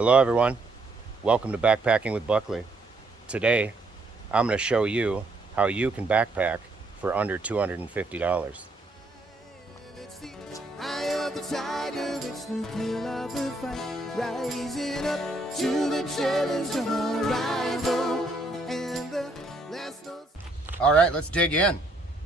Hello everyone, welcome to Backpacking with Buckley. Today I'm going to show you how you can backpack for under $250. It's the eye of the tiger, it's the thrill of the fight, rising up to the challenge of our rival, and the last notes. Alright, let's dig in.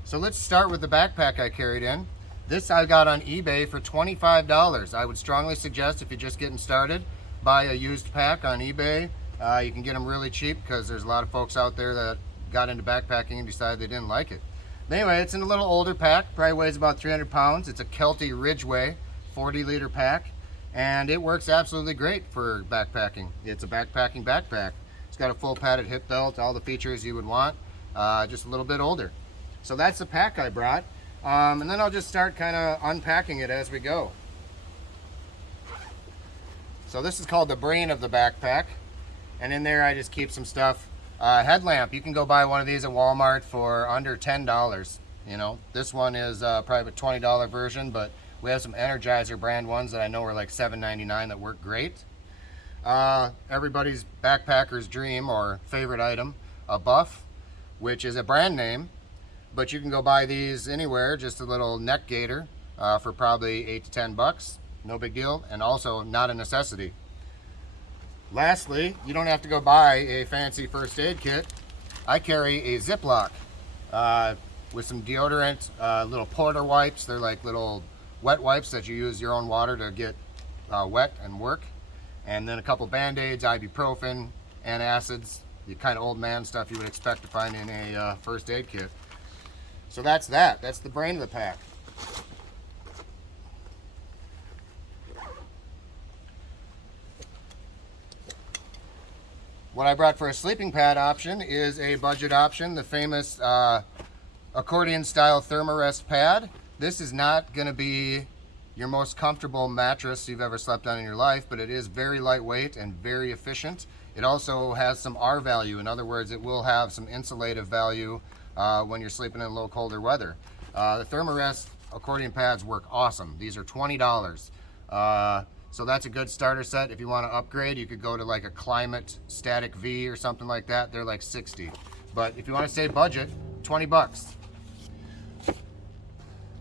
So let's start with the backpack I carried in. This I got on eBay for $25. I would strongly suggest, if you're just getting started, buy a used pack on eBay. You can get them really cheap because there's a lot of folks out there that got into backpacking and decided they didn't like it. But anyway, it's in a little older pack, probably weighs about 300 pounds. It's a Kelty Ridgeway 40-liter pack, and it works absolutely great for backpacking. It's a backpacking backpack. It's got a full padded hip belt, all the features you would want, just a little bit older. So that's the pack I brought, and then I'll just start kind of unpacking it as we go. So this is called the brain of the backpack, and in there I just keep some stuff. Headlamp, you can go buy one of these at Walmart for under $10. You know, this one is probably a $20 version, but we have some Energizer brand ones that I know are like $7.99 that work great. Everybody's backpacker's dream or favorite item, a buff, which is a brand name, but you can go buy these anywhere, just a little neck gaiter for probably $8 to $10. No big deal, and also not a necessity. Lastly, you don't have to go buy a fancy first aid kit. I carry a Ziploc with some deodorant, little porter wipes. They're like little wet wipes that you use your own water to get wet and work. And then a couple Band-Aids, ibuprofen, antacids, the kind of old man stuff you would expect to find in a first aid kit. So that's that. That's the brain of the pack. What I brought for a sleeping pad option is a budget option, the famous accordion style Thermarest Pad. This is not going to be your most comfortable mattress you've ever slept on in your life, but it is very lightweight and very efficient. It also has some R value. In other words, it will have some insulative value when you're sleeping in low, colder weather. The Thermarest accordion pads work awesome. These are $20. So that's a good starter set. If you want to upgrade, you could go to like a Climate Static V or something like that. They're like $60. But if you want to stay budget, $20.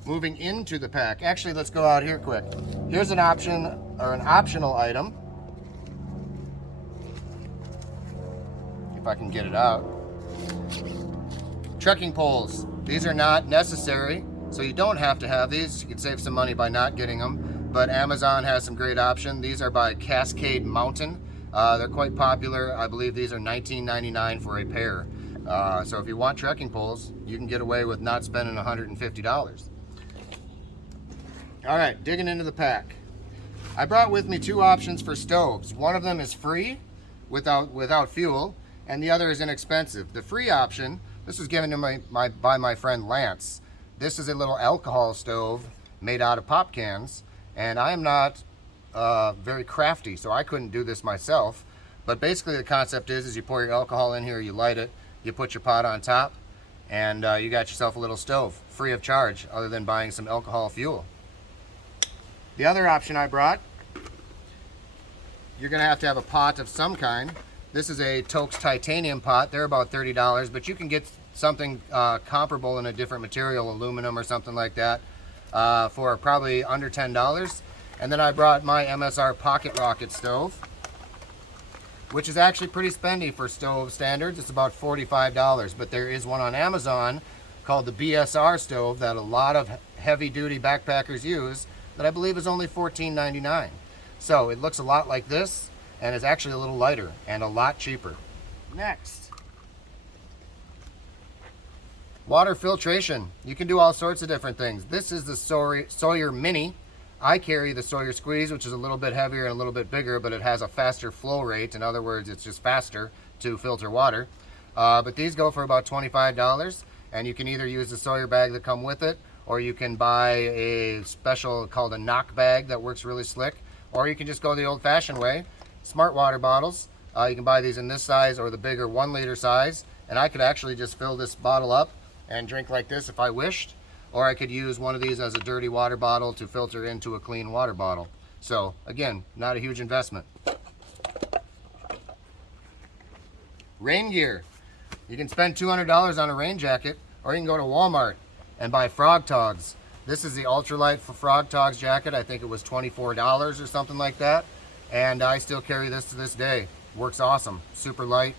Moving into the pack. Actually, let's go out here quick. Here's an option, or an optional item. If I can get it out. Trekking poles. These are not necessary, so you don't have to have these. You can save some money by not getting them. But Amazon has some great options. These are by Cascade Mountain. They're quite popular. I believe these are $19.99 for a pair. So if you want trekking poles, you can get away with not spending $150. All right, digging into the pack. I brought with me two options for stoves. One of them is free, without fuel, and the other is inexpensive. The free option, this was given to by my friend Lance. This is a little alcohol stove made out of pop cans. And I am not very crafty, so I couldn't do this myself. But basically the concept is you pour your alcohol in here, you light it, you put your pot on top, and you got yourself a little stove, free of charge, other than buying some alcohol fuel. The other option I brought, you're going to have a pot of some kind. This is a Tokes titanium pot. They're about $30, but you can get something comparable in a different material, aluminum or something like that, for probably under $10. And then I brought my MSR Pocket Rocket stove, which is actually pretty spendy for stove standards. It's about $45, but there is one on Amazon called the BSR stove that a lot of heavy-duty backpackers use that I believe is only $14.99. So it looks a lot like this and is actually a little lighter and a lot cheaper. Next, water filtration. You can do all sorts of different things. This is the Sawyer Mini. I carry the Sawyer Squeeze, which is a little bit heavier and a little bit bigger, but it has a faster flow rate. In other words, it's just faster to filter water. But these go for about $25, and you can either use the Sawyer bag that come with it, or you can buy a special called a knock bag that works really slick, or you can just go the old-fashioned way. Smart water bottles. You can buy these in this size or the bigger 1-liter size, and I could actually just fill this bottle up and drink like this if I wished, or I could use one of these as a dirty water bottle to filter into a clean water bottle. So again, not a huge investment. Rain gear. You can spend $200 on a rain jacket, or you can go to Walmart and buy Frog Togs. This is the ultralight for Frog Togs jacket. I think it was $24 or something like that. And I still carry this to this day. Works awesome, super light.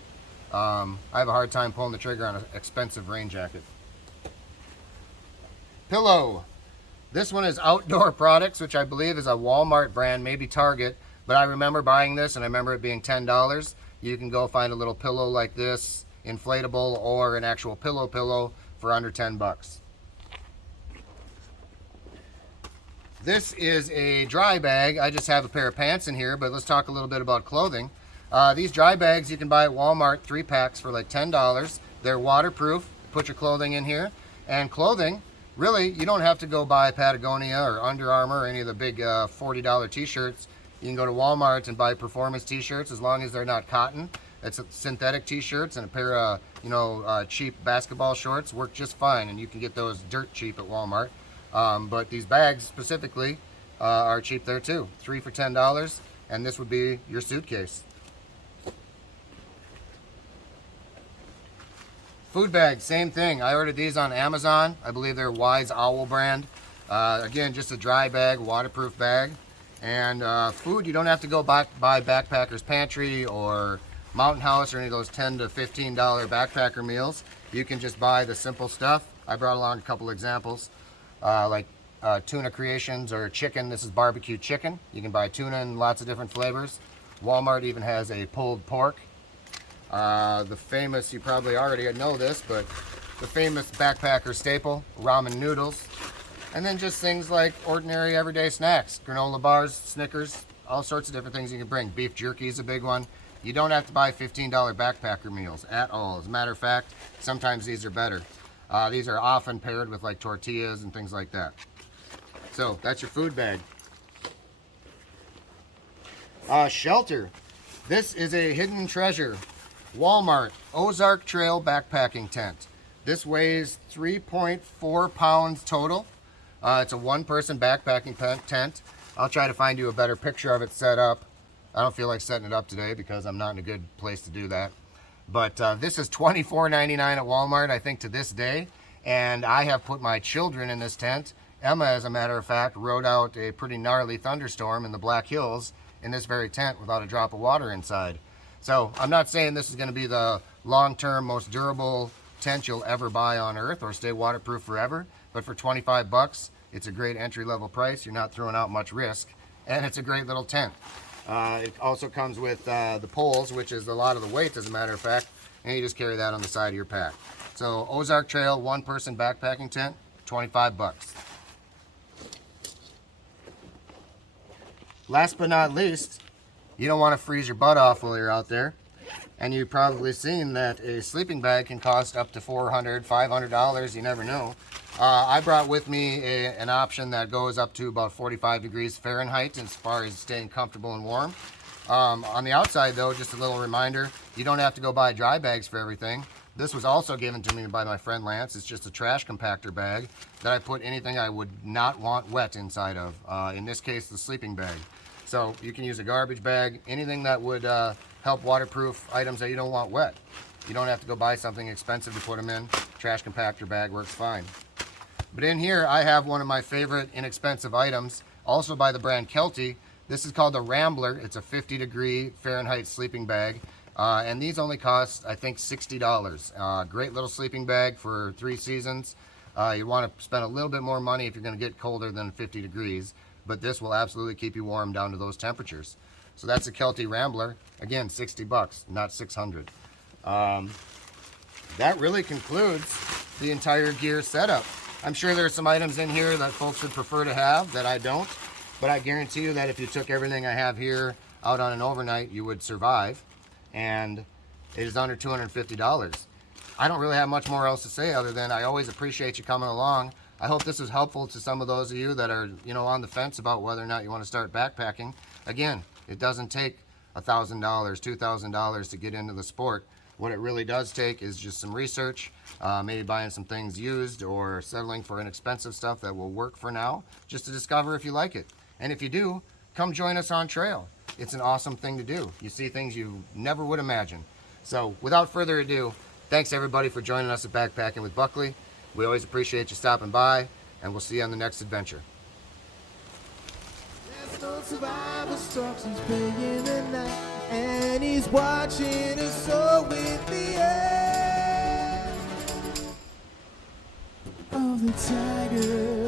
I have a hard time pulling the trigger on an expensive rain jacket. Pillow. This one is Outdoor Products, which I believe is a Walmart brand, maybe Target, but I remember buying this and I remember it being $10. You can go find a little pillow like this, inflatable, or an actual pillow for under 10 bucks. This is a dry bag. I just have a pair of pants in here, but let's talk a little bit about clothing. These dry bags you can buy at Walmart, 3 packs for like $10. They're waterproof. Put your clothing in here. And clothing, really, you don't have to go buy Patagonia or Under Armour or any of the big $40 t-shirts. You can go to Walmart and buy performance t-shirts as long as they're not cotton. It's synthetic t-shirts and a pair of cheap basketball shorts work just fine, and you can get those dirt cheap at Walmart. But these bags specifically are cheap there too. 3 for $10, and this would be your suitcase. Food bags, same thing. I ordered these on Amazon. I believe they're Wise Owl brand. Again, just a dry bag, waterproof bag. And food, you don't have to go buy Backpacker's Pantry or Mountain House or any of those $10 to $15 backpacker meals. You can just buy the simple stuff. I brought along a couple examples, like tuna creations or chicken. This is barbecue chicken. You can buy tuna in lots of different flavors. Walmart even has a pulled pork. The famous, you probably already know this, but the famous backpacker staple, ramen noodles. And then just things like ordinary everyday snacks, granola bars, Snickers, all sorts of different things you can bring. Beef jerky is a big one. You don't have to buy $15 backpacker meals at all. As a matter of fact, sometimes these are better. These are often paired with like tortillas and things like that. So that's your food bag. Shelter. This is a hidden treasure. Walmart Ozark Trail backpacking tent. This weighs 3.4 pounds total. It's a one-person backpacking tent. I'll try to find you a better picture of it set up. I don't feel like setting it up today because I'm not in a good place to do that. But this is $24.99 at Walmart, I think, to this day. And I have put my children in this tent. Emma, as a matter of fact, rode out a pretty gnarly thunderstorm in the Black Hills in this very tent without a drop of water inside. So I'm not saying this is going to be the long-term, most durable tent you'll ever buy on Earth or stay waterproof forever. But for 25 bucks, it's a great entry-level price. You're not throwing out much risk. And it's a great little tent. It also comes with the poles, which is a lot of the weight, as a matter of fact. And you just carry that on the side of your pack. So Ozark Trail, one-person backpacking tent, 25 bucks. Last but not least, you don't want to freeze your butt off while you're out there. And you've probably seen that a sleeping bag can cost up to $400, $500, you never know. I brought with me an option that goes up to about 45 degrees Fahrenheit as far as staying comfortable and warm. On the outside though, just a little reminder, you don't have to go buy dry bags for everything. This was also given to me by my friend Lance. It's just a trash compactor bag that I put anything I would not want wet inside of. In this case, the sleeping bag. So you can use a garbage bag, anything that would help waterproof items that you don't want wet. You don't have to go buy something expensive to put them in. Trash compactor bag works fine. But in here, I have one of my favorite inexpensive items, also by the brand Kelty. This is called the Rambler. It's a 50-degree Fahrenheit sleeping bag. And these only cost, I think, $60. Great little sleeping bag for 3 seasons. You want to spend a little bit more money if you're going to get colder than 50 degrees. But this will absolutely keep you warm down to those temperatures. So that's a Kelty Rambler. Again, 60 bucks, not 600. That really concludes the entire gear setup. I'm sure there are some items in here that folks would prefer to have that I don't. But I guarantee you that if you took everything I have here out on an overnight, you would survive. And it is under $250. I don't really have much more else to say other than I always appreciate you coming along. I hope this is helpful to some of those of you that are, on the fence about whether or not you want to start backpacking. Again, it doesn't take $1,000, $2,000 to get into the sport. What it really does take is just some research, maybe buying some things used or settling for inexpensive stuff that will work for now, just to discover if you like it. And if you do, come join us on trail. It's an awesome thing to do. You see things you never would imagine. So without further ado, thanks everybody for joining us at Backpacking with Buckley. We always appreciate you stopping by, and we'll see you on the next adventure. There's no survival stalks, he's playing the night, and he's watching us so with the eye of the tiger.